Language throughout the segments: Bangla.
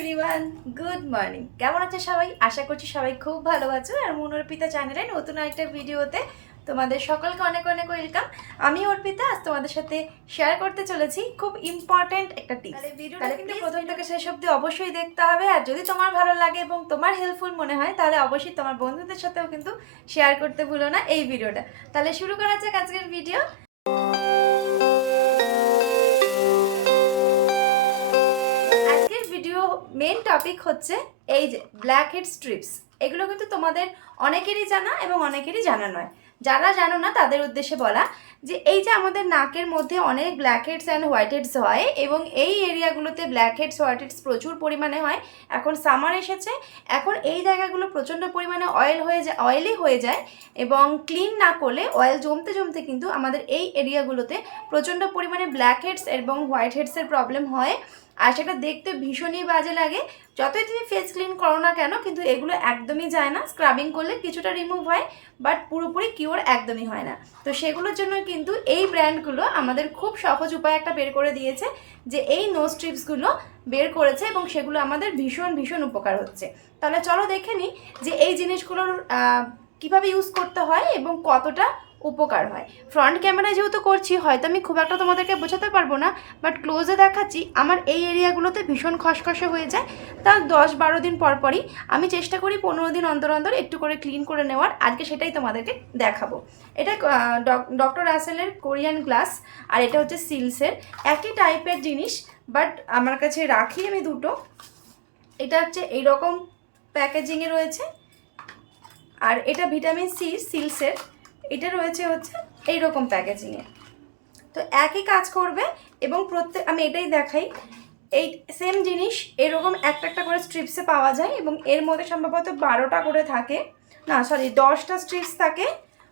Everyone, good morning. কেমন আছে সবাই? আশা করছি সবাই খুব ভালো আছো। আর অর্পিতা চ্যানেলে নতুন আরেকটা ভিডিওতে তোমাদের সকলকে অনেক অনেক ওয়েলকাম। আমি অর্পিতা, আজ তোমাদের সাথে শেয়ার করতে চলেছি খুব ইম্পর্ট্যান্ট একটা টিপস। তাহলে কিন্তু প্রথম থেকে শেষ অবধি অবশ্যই দেখতে হবে। আর যদি তোমার ভালো লাগে এবং তোমার হেল্পফুল মনে হয় তাহলে অবশ্যই তোমার বন্ধুদের সাথেও কিন্তু শেয়ার করতে ভুলো না এই ভিডিওটা। তাহলে শুরু করা যাক আজকের ভিডিও। আজকের ভিডিও মেন টপিক হচ্ছে এই যে ব্ল্যাক হেড স্ট্রিপস। এগুলো কিন্তু তোমাদের অনেকেরই জানা এবং অনেকেরই জানা নয়। যারা জানো না তাদের উদ্দেশ্যে বলা যে এই যে আমাদের নাকের মধ্যে অনেক black heads and white heads হয় এবং এই এরিয়াগুলোতে ব্ল্যাক হেডস হোয়াইট হেডস প্রচুর পরিমাণে হয়। এখন সামার এসেছে, এখন এই জায়গাগুলো প্রচণ্ড পরিমাণে অয়েলি হয়ে যায় এবং ক্লিন না করলে অয়েল জমতে জমতে কিন্তু আমাদের এই এরিয়াগুলোতে প্রচণ্ড পরিমাণে ব্ল্যাক হেডস এবং হোয়াইট হেডসের প্রবলেম হয়। আর সেটা দেখতে ভীষণই বাজে লাগে। যতই তুমি ফেস ক্লিন করো না কেন কিন্তু এগুলো একদমই যায় না। স্ক্রাবিং করলে কিছুটা রিমুভ হয়, বাট পুরোপুরি কিওর একদমই হয় না। তো সেগুলোর জন্য কিন্তু এই ব্র্যান্ডগুলো আমাদের খুব সহজ উপায় একটা বের করে দিয়েছে, যে এই নো স্ট্রিপসগুলো বের করেছে এবং সেগুলো আমাদের ভীষণ ভীষণ উপকার হচ্ছে। তাহলে চলো দেখে নিই যে এই জিনিসগুলোর কীভাবে ইউজ করতে হয় এবং কতটা উপকার হয়। ফ্রন্ট ক্যামেরায় যেহেতু করছি হয়তো আমি খুব একটা তোমাদেরকে বোঝাতে পারবো না, বাট ক্লোজে দেখাচ্ছি আমার এই এরিয়াগুলোতে ভীষণ খসখসে হয়ে যায়। তা 10-12 দিন পর পরই আমি চেষ্টা করি 15 দিন অন্তর অন্তর একটু করে ক্লিন করে নেওয়ার। আজকে সেটাই তোমাদেরকে দেখাবো। এটা ডক্টর রাসেলের কোরিয়ান গ্লাস, আর এটা হচ্ছে সিলসের। একই টাইপের জিনিস, বাট আমার কাছে রাখি আমি দুটো। এটা হচ্ছে এইরকম প্যাকেজিংয়ে রয়েছে, আর এটা ভিটামিন সি সিলসের, এটা রয়েছে হচ্ছে এইরকম প্যাকেজিংয়ে। তো একই কাজ করবে এবং আমি এটাই দেখাই, এই সেম জিনিস এরকম একটা একটা করে স্ট্রিপসে পাওয়া যায় এবং এর মধ্যে সম্ভবত 12টা করে থাকে, না সরি 10টা স্ট্রিপস থাকে।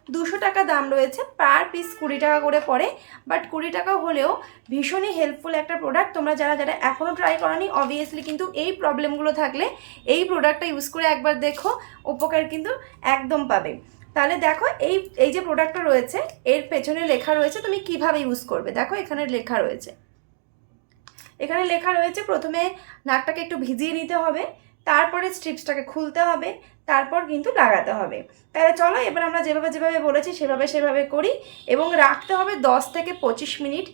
200 টাকা দাম রয়েছে, পার পিস 20 টাকা করে পড়ে। বাট 20 টাকা হলেও ভীষণই হেল্পফুল একটা প্রোডাক্ট। তোমরা যারা যারা এখনও ট্রাই করোনি অবভিয়াসলি কিন্তু এই প্রবলেমগুলো থাকলে এই প্রোডাক্টটা ইউজ করে একবার দেখো, উপকার কিন্তু একদম পাবে। তাহলে দেখো এই যে প্রোডাক্টটা রয়েছে এর পেছনে লেখা রয়েছে তুমি কিভাবে ইউজ করবে। দেখো এখানে লেখা রয়েছে, প্রথমে নাকটাকে একটু ভিজিয়ে নিতে হবে, তারপরে স্ট্রিপসটাকে খুলতে হবে, তারপর কিন্তু লাগাতে হবে। তাহলে চলো এবার আমরা যেভাবে যেভাবে বলেছি সেভাবে করি এবং রাখতে হবে 10 থেকে 25 মিনিট।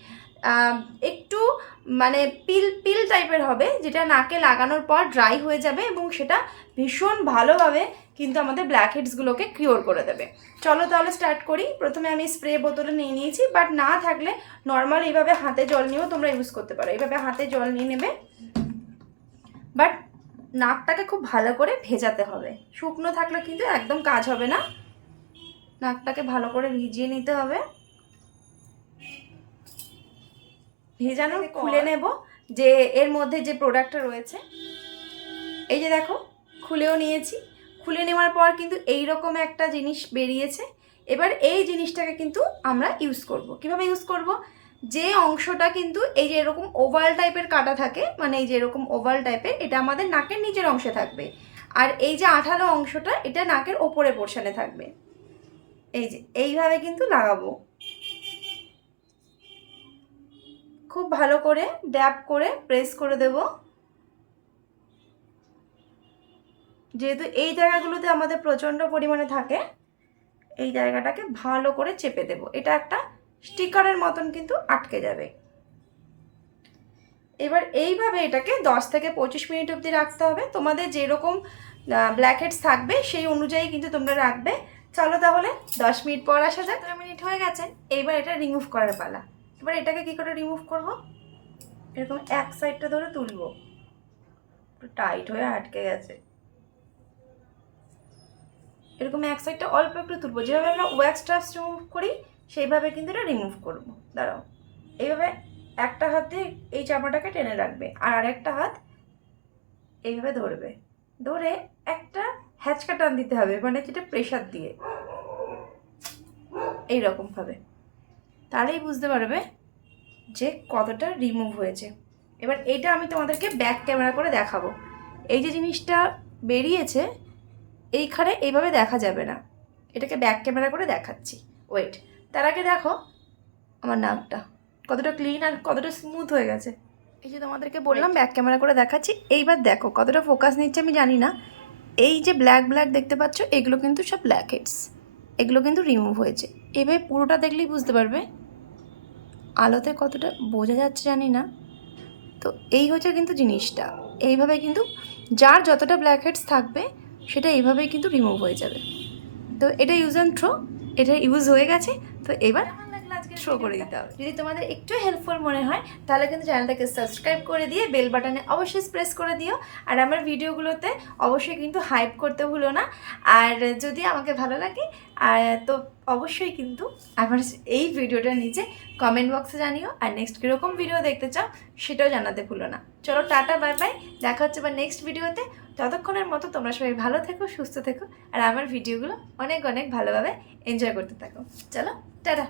একটু মানে পিল পিল টাইপের হবে, যেটা নাকে লাগানোর পর ড্রাই হয়ে যাবে এবং সেটা ভীষণ ভালোভাবে কিন্তু আমাদের ব্ল্যাক হেডসগুলোকে কিওর করে দেবে। চলো তাহলে স্টার্ট করি। প্রথমে আমি স্প্রে বোতলে নিয়ে নিয়েছি, বাট না থাকলে নর্মাল এইভাবে হাতে জল নিয়েও তোমরা ইউজ করতে পারো। এইভাবে হাতে জল নিয়ে নেবে, বাট নাকটাকে খুব ভালো করে ভেজাতে হবে। শুকনো থাকলে কিন্তু একদম কাজ হবে না, নাকটাকে ভালো করে ভিজিয়ে নিতে হবে। ভেজানো খুলে নেব যে এর মধ্যে যে প্রোডাক্টটা রয়েছে, এই যে দেখো খুলেও নিয়েছি। খুলে নেওয়ার পর কিন্তু এইরকম একটা জিনিস বেরিয়েছে। এবার এই জিনিসটাকে কিন্তু আমরা ইউজ করব। কিভাবে ইউজ করব? যে অংশটা কিন্তু এই যে এরকম ওভাল টাইপের কাটা থাকে, মানে এই যে এরকম ওভাল টাইপের, এটা আমাদের নাকের নিচের অংশে থাকবে। আর এই যে আঠালো অংশটা এটা নাকের ওপরে পোর্শনে থাকবে। এই যে এইভাবে কিন্তু লাগাবো, খুব ভালো করে ড্যাপ করে প্রেস করে দেব। যেহেতু এই জায়গাগুলোতে আমাদের প্রচণ্ড পরিমাণে থাকে, এই জায়গাটাকে ভালো করে চেপে দেব। এটা একটা স্টিকারের মতন কিন্তু আটকে যাবে। এবার এইভাবে এটাকে 10 থেকে 25 মিনিট অবধি রাখতে হবে। তোমাদের যেরকম ব্ল্যাক হেডস থাকবে সেই অনুযায়ী কিন্তু তোমরা রাখবে। চলো তাহলে 10 মিনিট পর আসা যাক। 15 মিনিট হয়ে গেছে, এইবার এটা রিমুভ করার পালা। এবার এটাকে কি করে রিমুভ করব? এরকম এক সাইডটা ধরে তুলবো, টাইট হয়ে আটকে গেছে। এরকম এক সাইডটা অল্প একটু তুলবো, যেভাবে আমরা ওয়্যাক্স স্ট্রাপস রিমুভ করি সেইভাবে কিন্তু এটা রিমুভ করবো। দাঁড়াও, এইভাবে একটা হাতে এই চাপাটাকে টেনে রাখবে আর আরেকটা হাত এইভাবে ধরবে, ধরে একটা হ্যাচকা টান দিতে হবে, মানে যেটা প্রেশার দিয়ে এইরকমভাবে, তাহলেই বুঝতে পারবে যে কতটা রিমুভ হয়েছে। এবার এইটা আমি তোমাদেরকে ব্যাক ক্যামেরা করে দেখাবো। এই যে জিনিসটা বেরিয়েছে এইখানে এইভাবে দেখা যাবে না, এটাকে ব্যাক ক্যামেরা করে দেখাচ্ছি। ওয়েট, তার আগে দেখো আমার নাকটা কতটা ক্লিন আর কতটা স্মুথ হয়ে গেছে। এই যে তোমাদেরকে বললাম ব্যাক ক্যামেরা করে দেখাচ্ছি, এইবার দেখো কতটা ফোকাস নিচ্ছে আমি জানি না। এই যে ব্ল্যাক ব্ল্যাক দেখতে পাচ্ছ এগুলো কিন্তু সব ব্ল্যাক হেডস, এগুলো কিন্তু রিমুভ হয়েছে। এভাবে পুরোটা দেখলেই বুঝতে পারবে, আলোতে কতটা বোঝা যাচ্ছে জানি না। তো এই হচ্ছে কিন্তু জিনিসটা, এইভাবে কিন্তু যার যতটা ব্ল্যাক হেডস থাকবে সেটা এইভাবেই কিন্তু রিমুভ হয়ে যাবে। তো এটা ইউজ অ্যান্ড থ্রো, এটা ইউজ হয়ে গেছে। তো এবার থ্রো করে দিতে হবে। যদি তোমাদের একটু হেল্পফুল মনে হয় তাহলে কিন্তু চ্যানেলটাকে সাবস্ক্রাইব করে দিয়ে বেল বাটনে অবশ্যই প্রেস করে দিও। আর আমার ভিডিওগুলোতে অবশ্যই কিন্তু হাইপ করতে ভুলো না। আর যদি আমাকে ভালো লাগে তো অবশ্যই কিন্তু আমার এই ভিডিওটার নিচে কমেন্ট বক্সে জানিও। আর নেক্সট কীরকম ভিডিও দেখতে চাও সেটাও জানাতে ভুলো না। চলো টাটা, বাই বাই, দেখা হচ্ছে বা নেক্সট ভিডিওতে। ততক্ষণের মতো তোমরা সবাই ভালো থেকো, সুস্থ থেকো, আর আমার ভিডিওগুলো অনেক অনেক ভালোভাবে এনজয় করতে থাকো। চলো টাটা।